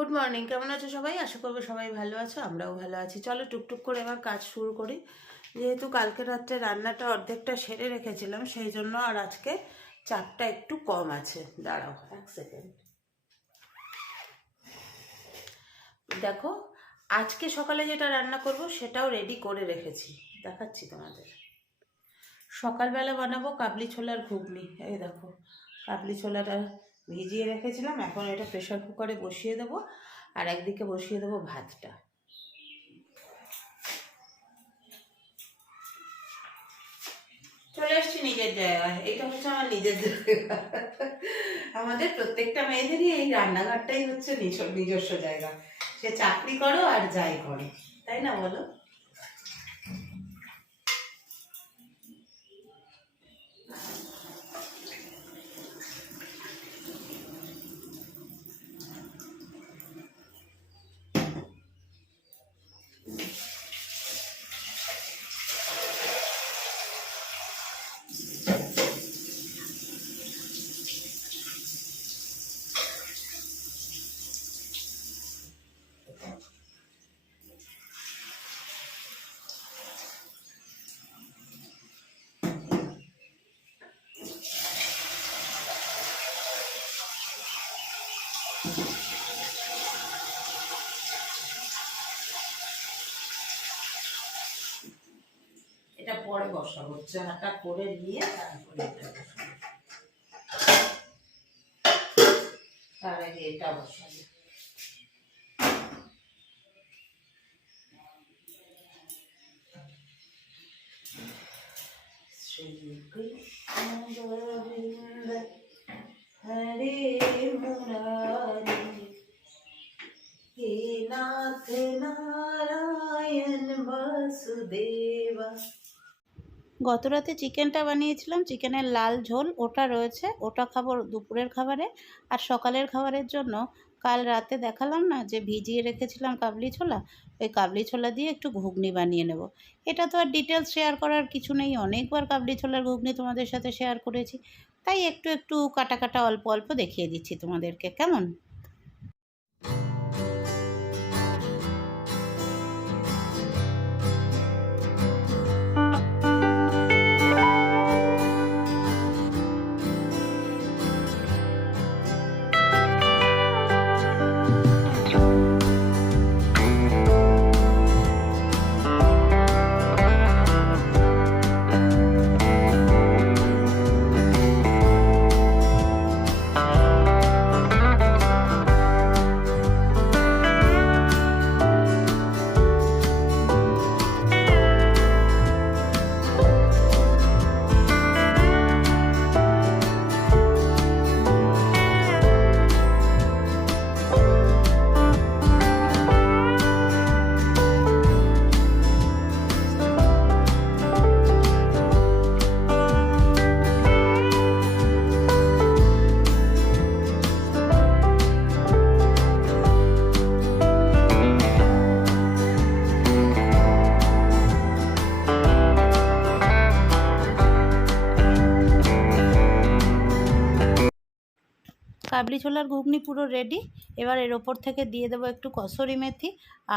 Good morning কেমন আছো সবাই? আশা করব সবাই ভালো আছো, আমরাও ভালো আছি। চলো টুকটুক করে এবার কাজ শুরু করি। যেহেতু কালকে রাত্রে রান্নাটা অর্ধেকটা সেরে রেখেছিলাম, সেই জন্য আর আজকে চাপটা একটু কম আছে। দাঁড়াও, এক সেকেন্ড দেখো, আজকে সকালে যেটা রান্না করব, সেটাও রেডি করে রেখেছি। দেখাচ্ছি তোমাদের। সকালবেলা বানাবো কাবলি ছোলার ঘুগনি। এই দেখো, কাবলি ছোলাটা ভিজিয়ে রেখেছিলাম, এখন এটা প্রেশার কুকারে বসিয়ে দেবো, আর একদিকে বসিয়ে দেবো ভাতটা। চলে এসছি নিজের জায়গায়, এটা হচ্ছে আমার নিজের জায়গা। আমাদের প্রত্যেকটা মেয়েদেরই এই রান্নাঘরটাই হচ্ছে নিজ- নিজস্ব জায়গা। সে চাকরি করো আর যাই করো, তাই না বলো এটা পরে বসাবো চাটা করে নিয়ে তারপরে। তার আগে এটা বসাবো। হে নাথ নারায়ণ বাসুদেবা গত রাতে চিকেনটা বানিয়েছিলাম, চিকেনের লাল ঝোল, ওটা রয়েছে, ওটা খাব দুপুরের খাবারে। আর সকালের খাবারের জন্য কাল রাতে দেখালাম না যে ভিজিয়ে রেখেছিলাম কাবলি ছোলা, ওই কাবলি ছোলা দিয়ে একটু ঘুগনি বানিয়ে নেব। এটা তো আর ডিটেলস শেয়ার করার কিছু নেই, অনেকবার কাবলি ছোলার ঘুগনি তোমাদের সাথে শেয়ার করেছি। তাই একটু একটু কাটা কাটা অল্প অল্প দেখিয়ে দিচ্ছি তোমাদেরকে, কেমন? কাবলি ছোলার ঘুগনি পুরো রেডি এবার এর ওপর থেকে দিয়ে দেবো একটু কসুরি মেথি।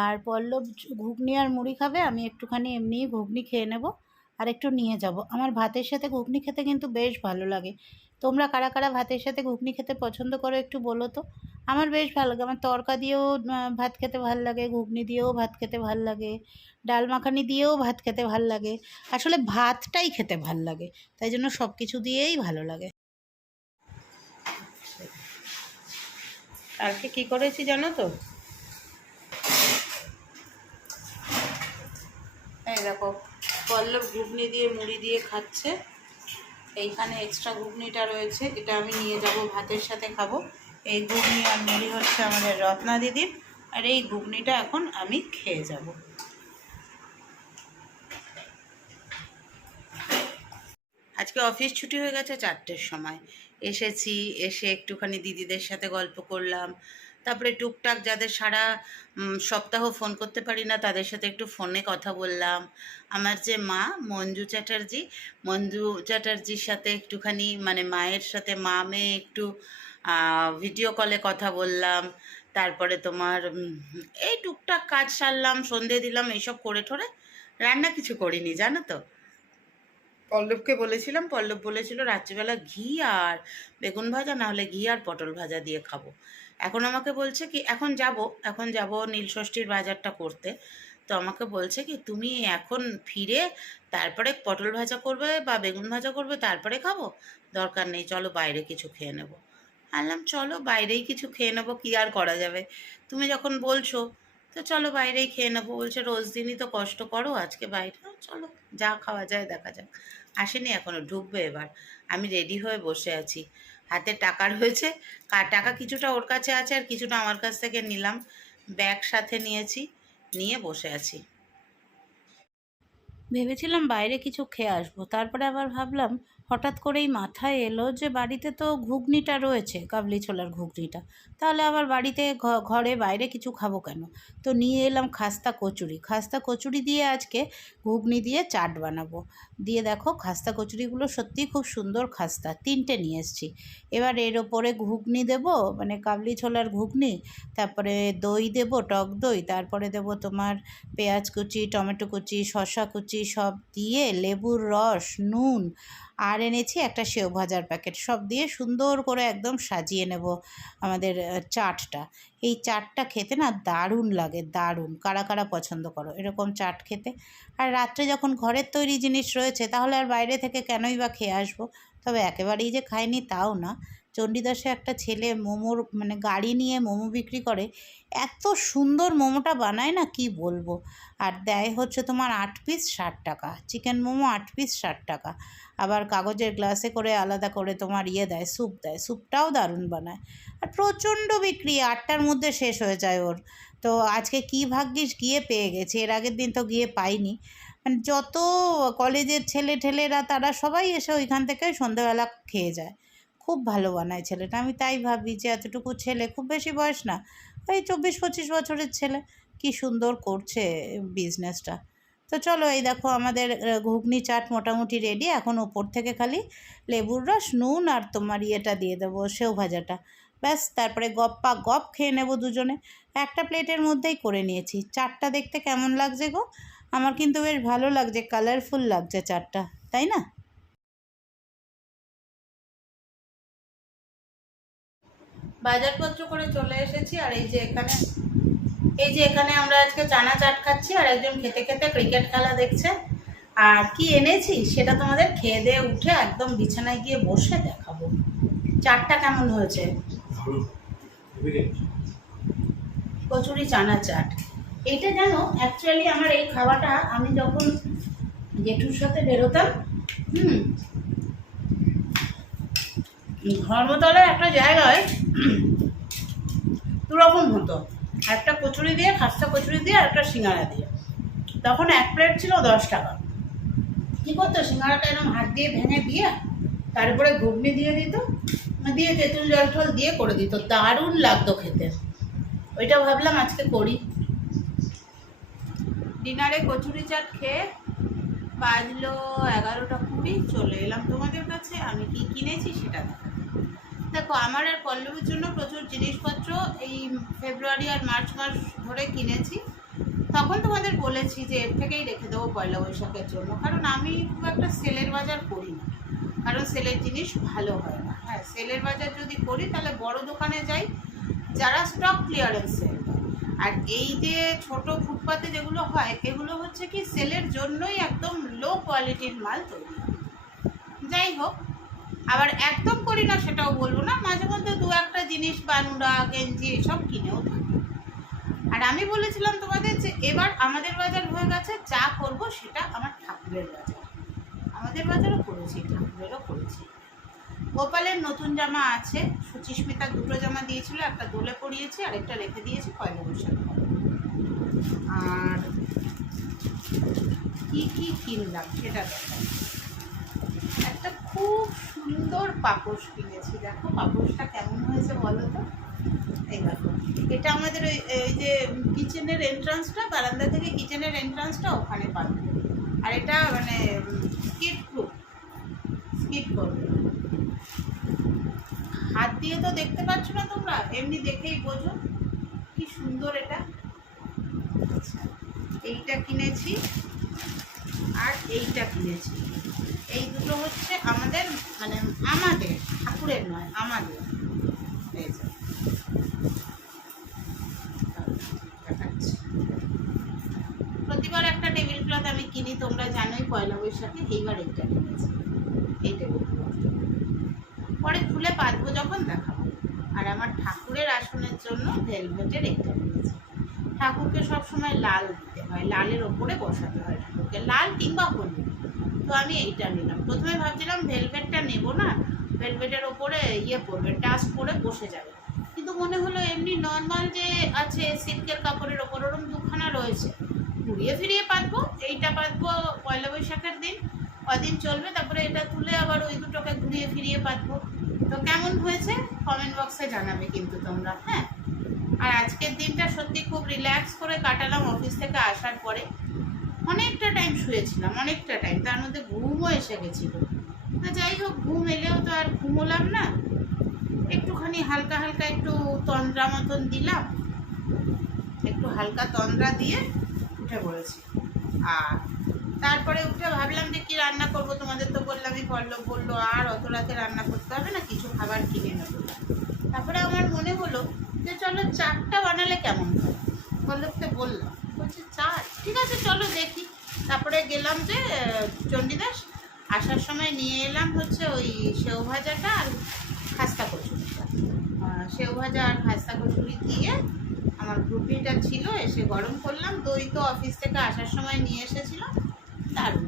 আর পল্লব ঘুগনি আর মুড়ি খাবে, আমি একটুখানি এমনিই ঘুগনি খেয়ে নেব আর একটু নিয়ে যাব। আমার ভাতের সাথে ঘুগনি খেতে কিন্তু বেশ ভালো লাগে। তোমরা কারা কারা ভাতের সাথে ঘুগনি খেতে পছন্দ করো একটু বলো তো? আমার বেশ ভালো লাগে। আমার তরকা দিয়েও ভাত খেতে ভালো লাগে, ঘুগনি দিয়েও ভাত খেতে ভালো লাগে, ডাল মাখানি দিয়েও ভাত খেতে ভালো লাগে। আসলে ভাতটাই খেতে ভালো লাগে, তাই জন্য সব কিছু দিয়েই ভালো লাগে। কালকে কি করেছি জানো তো? এই দেখো, পল্লব ঘুগনি দিয়ে মুড়ি দিয়ে খাচ্ছে। এইখানে এক্সট্রা ঘুগনিটা রয়েছে, এটা আমি নিয়ে যাব, ভাতের সাথে খাব। এই ঘুগনি আর মুড়ি হচ্ছে আমাদের রত্না দিদির, আর এই ঘুগনিটা এখন আমি খেয়ে যাব। আজকে অফিস ছুটি হয়ে গেছে চারটের সময়। এসেছি, এসে একটুখানি দিদিদের সাথে গল্প করলাম। তারপরে টুকটাক যাদের সারা সপ্তাহ ফোন করতে পারি না, তাদের সাথে একটু ফোনে কথা বললাম। আমার যে মা, মঞ্জু চ্যাটার্জি, মঞ্জু চ্যাটার্জির সাথে একটুখানি মানে মায়ের সাথে মা মেয়ে একটু ভিডিও কলে কথা বললাম। তারপরে তোমার এই টুকটাক কাজ সারলাম, সন্ধে দিলাম, এইসব করে ঠোরে রান্না কিছু করিনি, জানো তো? পল্লবকে বলেছিলাম, পল্লব বলেছিল, রাত্রিবেলা ঘি আর বেগুন ভাজা না হলে ঘি আর পটল ভাজা দিয়ে খাব। এখন আমাকে বলছে কি, এখন যাব এখন যাব নীলষষ্ঠীর বাজারটা করতে। তো আমাকে বলছে কি, তুমি এখন ফিরে তারপরে পটল ভাজা করবে বা বেগুন ভাজা করবে, তারপরে খাব? দরকার নেই, চলো বাইরে কিছু খেয়ে নেব। আনলাম চলো বাইরেই কিছু খেয়ে নেব, কী আর করা যাবে? তুমি যখন বলছো, তো চলো বাইরেই খেয়ে নেব। বলছে, রোজ দিনই তো কষ্ট করো, আজকে বাইরে, চলো যা খাওয়া যায়, দেখা যাক। আসেনি, এখনও ঢুকবে এবার। আমি রেডি হয়ে বসে আছি। হাতে টাকা রয়েছে টাকা কিছুটা ওর কাছে আছে আর কিছুটা আমার কাছ থেকে নিলাম। ব্যাগ সাথে নিয়েছি, নিয়ে বসে আছি। ভেবেছিলাম বাইরে কিছু খেয়ে আসব, তারপরে আবার ভাবলাম হঠাৎ করেই মাথায় এলো যে বাড়িতে তো ঘুগনিটা রয়েছে, কাবলি ছোলার ঘুগনিটা। তাহলে আবার বাড়িতে ঘরে বাইরে কিছু খাব কেন? তো নিয়ে এলাম খাস্তা কচুরি। খাস্তা কচুরি দিয়ে আজকে ঘুগনি দিয়ে চাট বানাবো। দিয়ে দেখো খাস্তা কচুরিগুলো সত্যিই খুব সুন্দর খাস্তা, তিনটে নিয়ে এসেছি। এবার এর ওপরে ঘুগনি দেব মানে কাবলি ছোলার ঘুগনি, তারপরে দই দেব, টক দই, তারপরে দেব তোমার পেঁয়াজ কুচি, টমেটো কুচি, শসা কুচি, সব দিয়ে লেবুর রস, নুন আর এনেছি একটা সেও ভাজার প্যাকেট সব দিয়ে সুন্দর করে একদম সাজিয়ে নেব আমাদের চাটটা। এই চাটটা খেতে না দারুণ লাগে, দারুণ। কারা কারা পছন্দ করো, এরকম চাট খেতে। আর রাত্রে যখন ঘরের তৈরি জিনিস রয়েছে, তাহলে আর বাইরে থেকে কেনই বা খেয়ে আসব? তবে একেবারেই যে খাইনি তাও না। চণ্ডীদাসে একটা ছেলে মোমোর মানে গাড়ি নিয়ে মোমো বিক্রি করে, এত সুন্দর মোমোটা বানায় না কি বলব? আর দেয় হচ্ছে তোমার আট পিস ষাট টাকা চিকেন মোমো আট পিস ষাট টাকা। আবার কাগজের গ্লাসে করে আলাদা করে তোমার ইয়ে দেয় স্যুপ দেয় স্যুপটাও দারুণ বানায়। আর প্রচণ্ড বিক্রি, আটটার মধ্যে শেষ হয়ে যায় ওর। তো আজকে কী ভাগ্যিস গিয়ে পেয়ে গেছে, এর আগের দিন তো গিয়ে পাইনি। মানে যত কলেজের ছেলে ঠেলেরা তারা সবাই এসে ওইখান থেকে সন্ধ্যাবেলা খেয়ে যায়। খুব ভালো বানায় ছেলেটা। আমি তাই ভাবি যে এতটুকু ছেলে খুব বেশি বয়স না, ওই চব্বিশ পঁচিশ বছরের ছেলে। কি সুন্দর করছে বিজনেসটা তো চলো এই দেখো আমাদের ঘুগনি চাট মোটামুটি রেডি এখন ওপর থেকে খালি লেবুর রস, নুন আর তোমার ইয়েটা দিয়ে দেবো, সেও ভাজাটা। ব্যাস, তারপরে গপ্পা গপ খেয়ে নেব দুজনে। একটা প্লেটের মধ্যেই করে নিয়েছি। চাটটা দেখতে কেমন লাগছে গো? আমার কিন্তু বেশ ভালো লাগছে কালারফুল লাগছে চাটটা, তাই না? বাজারপত্র করে চলে এসেছি আর এই যে এখানে এই যে এখানে আমরা আজকে চানা চাট খাচ্ছি আর একজন খেতে খেতে ক্রিকেট খেলা দেখছে। আর কি এনেছি সেটা তোমাদের খেয়ে দিয়ে উঠে একদম বিছানায় গিয়ে বসে দেখাবো। চাটটা কেমন হয়েছে? কচুরি চানা চাট। এইটা জানো অ্যাকচুয়ালি আমার এই খাওয়াটা আমি যখন জেঠুর সাথে বেরোতাম হুম ধর্মতলায় একটা জায়গায় দুরকম হতো। একটা কচুরি দিয়ে, খাস্তা কচুরি দিয়ে আর একটা সিঙ্গারা দিয়ে। তখন এক প্লেট ছিল দশ টাকা। কী করতো? সিঙ্গারাটা এরকম হাত দিয়ে ভেঙে দিয়ে তারপরে ঘুগনি দিয়ে দিত, দিয়ে তেঁতুল জল টল দিয়ে করে দিত। দারুণ লাগতো খেতে। ওইটা ভাবলাম আজকে করি। ডিনারে কচুরি চাট খেয়ে বাজলো এগারোটা কুড়ি, চলে এলাম তোমাদের কাছে। আমি কি কিনেছি সেটা দেখাতে। দেখো, আমার আর পল্লবীর জন্য প্রচুর জিনিসপত্র এই ফেব্রুয়ারি আর মার্চ মাস ধরে কিনেছি। তখন তোমাদের বলেছি যে এর থেকেই রেখে দেবো পয়লা বৈশাখের জন্য। কারণ আমি খুব একটা সেলের বাজার করি না। কারণ সেলের জিনিস ভালো হয় না। হ্যাঁ সেলের বাজার যদি করি, তাহলে বড় দোকানে যাই, যারা স্টক ক্লিয়ারেন্স সেল আর এই যে ছোট ফুটপাতে যেগুলো হয়, এগুলো হচ্ছে কি, সেলের জন্যই একদম লো কোয়ালিটির মাল তৈরি। যাই হোক আবার একদম করি না সেটাও বলব না। মাঝে মধ্যে দু একটা জিনিস বানুরা গেঞ্জি এসব কিনেও আর আমি বলেছিলাম তোমাদের যে এবার আমাদের বাজার হয়ে গেছে, যা করব সেটা আমার ঠাকুরের বাজার। আমাদের বাজারও করেছি, ঠাকুরেরও করেছি। গোপালের নতুন জামা আছে, সুচিস্মিতা দুটো জামা দিয়েছিল, একটা দোলে পরিয়েছি আর একটা রেখে দিয়েছি, পয়লা বৈশাখ। আর কি কি কিনলাম সেটা দেখাই। একটা খুব সুন্দর পাপোশ কিনেছি। দেখো পাপোশটা কেমন হয়েছে বলো তো? এই দেখো, এটা আমাদের ওই, এই যে কিচেনের এন্ট্রান্সটা বারান্দা থেকে কিচেনের এন্ট্রান্সটা ওখানে পাবে। আর এটা মানে স্কিট প্রুফ স্কিট করবে। হাত দিয়ে তো দেখতে পাচ্ছ না তোমরা, এমনি দেখেই বোঝো। কি সুন্দর এটা। আচ্ছা এইটা কিনেছি, আর এইটা কিনেছি। হচ্ছে আমাদের মানে আমাদের, ঠাকুরের নয়, আমাদের। প্রতিবার একটা টেবিল ক্লথ আমি কিনি, তোমরা জানোই পয়লা বৈশাখে, এইবার এইটা কিনেছি। এই টেবিল পরে খুলে পাতবো যখন দেখাবো। আর আমার ঠাকুরের আসনের জন্য ভেলভেটের এইটা কিনেছি। ঠাকুরকে সবসময় লাল দিতে হয় লালের ওপরে বসাতে হয় ঠাকুরকে, লাল কিংবা হলুদ। তো আমি এইটা নিলাম। প্রথমে ভাবছিলাম ভেলভেটটা নেব না, ভেলভেটের ওপরে ইয়ে পড়বে টাচ পরে বসে যাবে। কিন্তু মনে হলো এমনি নর্মাল যে আছে সিল্কের কাপড়ের ওপর ওরকম দুখানা রয়েছে। ঘুরিয়ে ফিরিয়ে পাতবো, এইটা পাতবো পয়লা বৈশাখের দিন, কদিন চলবে, তারপরে এটা তুলে আবার ওই দুটোকে ঘুরিয়ে ফিরিয়ে পাতবো। তো কেমন হয়েছে? কমেন্ট বক্সে জানাবে কিন্তু তোমরা হ্যাঁ? আর আজকের দিনটা সত্যি খুব রিল্যাক্স করে কাটালাম অফিস থেকে আসার পরে। অনেকটা টাইম শুয়েছিলাম, অনেকটা টাইম তার মধ্যে ঘুমও এসে গেছিল। যাই হোক, ঘুম এলেও তো আর ঘুমোলাম না। একটুখানি হালকা হালকা একটু তন্দ্রা মতন দিলাম। একটু হালকা তন্দ্রা দিয়ে উঠে পড়েছি। আর তারপরে উঠে ভাবলাম যে কি রান্না করব, তোমাদের তো বললামই পল্লব বলল, আর অত রাতে রান্না করতে হবে না, কিছু খাবার কিনে নেব তারপরে আমার মনে হলো যে চলো চাটটা বানালে কেমন হয়? পল্লবকে বললাম। বলছে, চাট, ঠিক আছে, চলো দেখি। তারপরে গেলাম যে, চণ্ডীদাস আসার সময় নিয়ে এলাম হচ্ছে ওই সেও ভাজাটা আর খাস্তা কচুরিটা। সেও ভাজা আর খাস্তা কচুরি দিয়ে আমার গ্রুপিটা ছিল, এসে গরম করলাম। দই তো অফিস থেকে আসার সময় নিয়ে এসেছিলাম দারুণ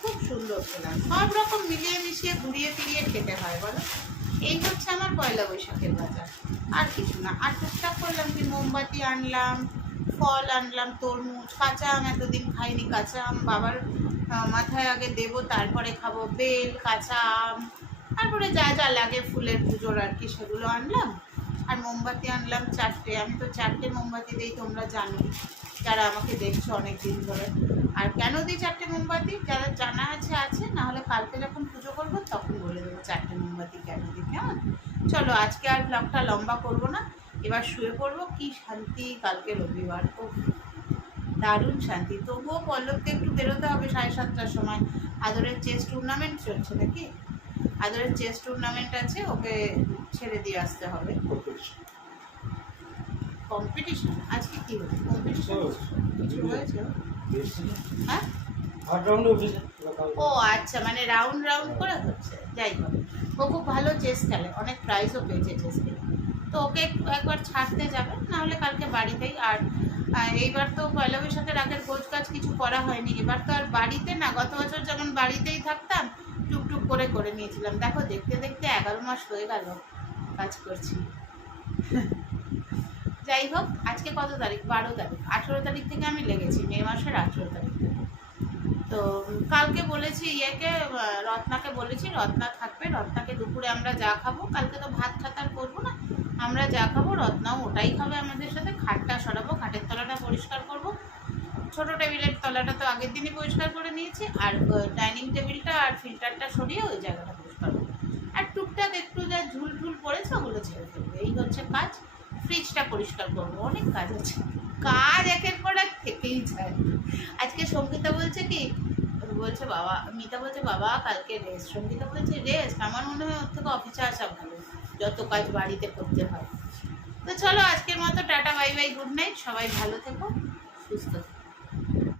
খুব সুন্দর খেলাম। সব রকম মিলিয়ে মিশিয়ে ঘুরিয়ে ফিরিয়ে খেতে হয়, বলো? এই হচ্ছে আমার পয়লা বৈশাখের বাজার। আর কিছু না। আর টুকটাক করলাম কি মোমবাতি আনলাম, ফল আনলাম, তরমুজ, কাঁচা আম এতদিন খাইনি, কাঁচা আম বাবার মাথায় আগে দেব, তারপরে খাব, বেল, কাঁচা আম, তারপরে যা যা লাগে ফুলের পুজোর আর কি সেগুলো আনলাম। আর মোমবাতি আনলাম চারটে। আমি তো চারটে মোমবাতি দিই, তোমরা জানো যারা আমাকে দেখছ অনেক দিন ধরে। আর কেন দিই চারটে মোমবাতি? যারা জানা আছে আছে। না হলে কালকে যখন পুজো করব, তখন বলে দেবো চারটে মোমবাতি কেন দিই, কেমন? চলো, আজকে আর ব্লগটা লম্বা করব না। এবার শুয়ে পড়ব। কি শান্তি কালকে রবিবার। তো দারুণ শান্তি। তবুও পল্লবকে একটু বেরোতে হবে সাড়ে সাতটার সময়। আদরের চেস টুর্নামেন্ট চলছে নাকি? আদরের চেস টুর্নামেন্ট আছে, ওকে ছেড়ে দিয়ে আসতে হবে। কম্পিটিশন আজকে কি হচ্ছে কম্পিটিশন কিছু হয়েছে? হ্যাঁ? ও আচ্ছা মানে রাউন্ড রাউন্ড করে হচ্ছে। যাই হোক ও খুব ভালো চেস খেলে অনেক প্রাইজও পেয়েছে চেস খেলে তো ওকে একবার ছাড়তে যাবে নাহলে কালকে বাড়িতেই। আর এইবার তো পয়লা বৈশাখের আগের গোজ কাজ কিছু করা হয়নি। এবার তো আর বাড়িতে না গত বছর যেমন বাড়িতেই থাকতাম টুকটুক করে করে নিয়েছিলাম। দেখো দেখতে দেখতে এগারো মাস হয়ে গেল। কাজ করছি। যাই হোক, আজকে কত তারিখ? বারো তারিখ। আঠেরো তারিখ থেকে আমি লেগেছি, মে মাসের আঠেরো তারিখ তো কালকে বলেছি ইয়েকে রত্নাকে বলেছি, রত্না থাকবে। রত্নাকে দুপুরে আমরা যা খাব, কালকে তো ভাত খাত আর করব না। আমরা যা খাব, রত্নাও ওটাই খাবে আমাদের সাথে। খাটটা সরাবো, খাটের তলাটা পরিষ্কার করব। ছোট টেবিলের তলাটা তো আগের দিনই পরিষ্কার করে নিয়েছি। আর ডাইনিং টেবিলটা আর ফিল্টারটা সরিয়ে ওই জায়গাটা পরিষ্কার করব। টুকটাক একটু যা ঝুল ঝুল পড়েছে, ওগুলো ছেড়ে ফেলব এই হচ্ছে কাজ। ফ্রিজটা পরিষ্কার করব। অনেক কাজ আছে। কাজ একের পর এক থেকেই যায়। আজকে সঙ্গীতা বলছে কি, বলছে বাবা, মিতা বলছে, বাবা, কালকে রেস্ট সঙ্গীতা বলছে রেস্ট আমার মনে হয় ওর থেকে অফিসে আসা ভালো। যত কাজ বাড়িতে করতে হয়। তো চলো আজকের মতো, tata, bye bye good night সবাই ভালো থেকো, সুস্থ